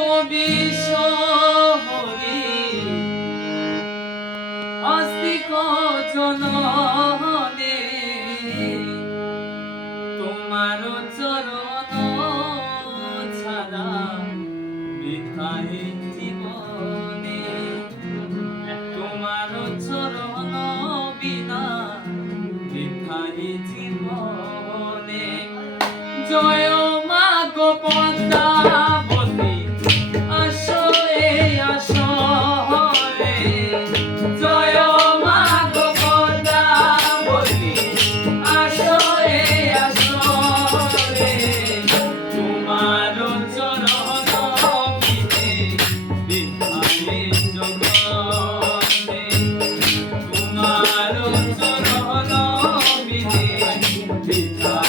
কবি সহরি আস্তিক জননে Sita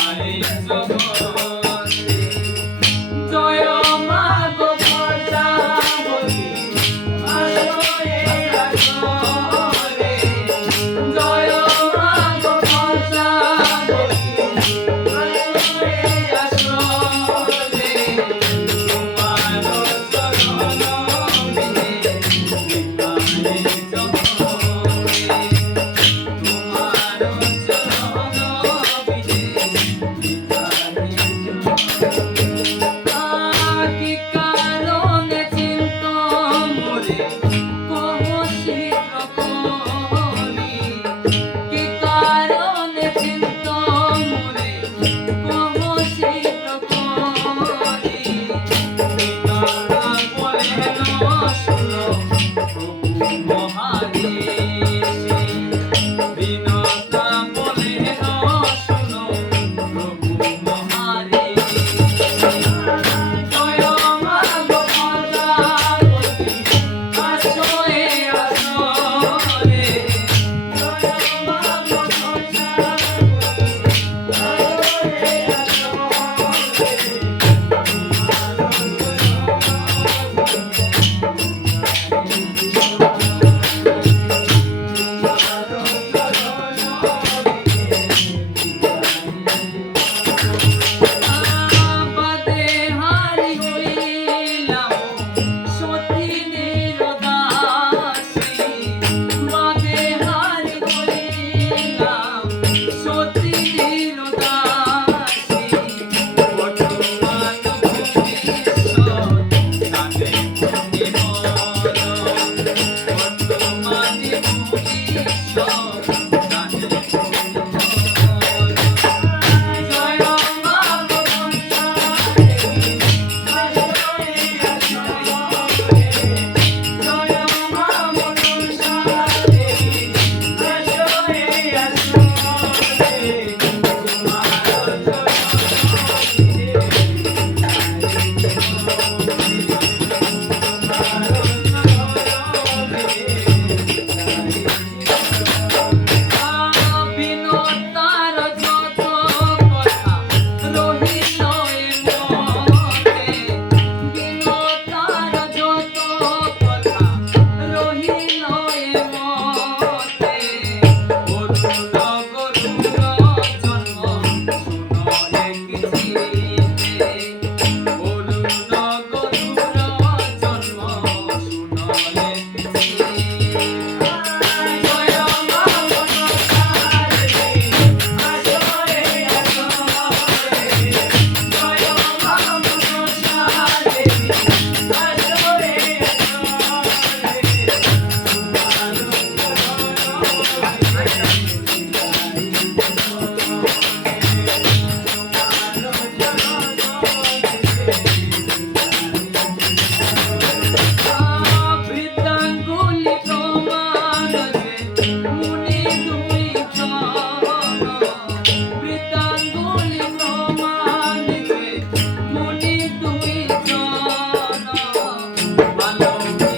Thank you.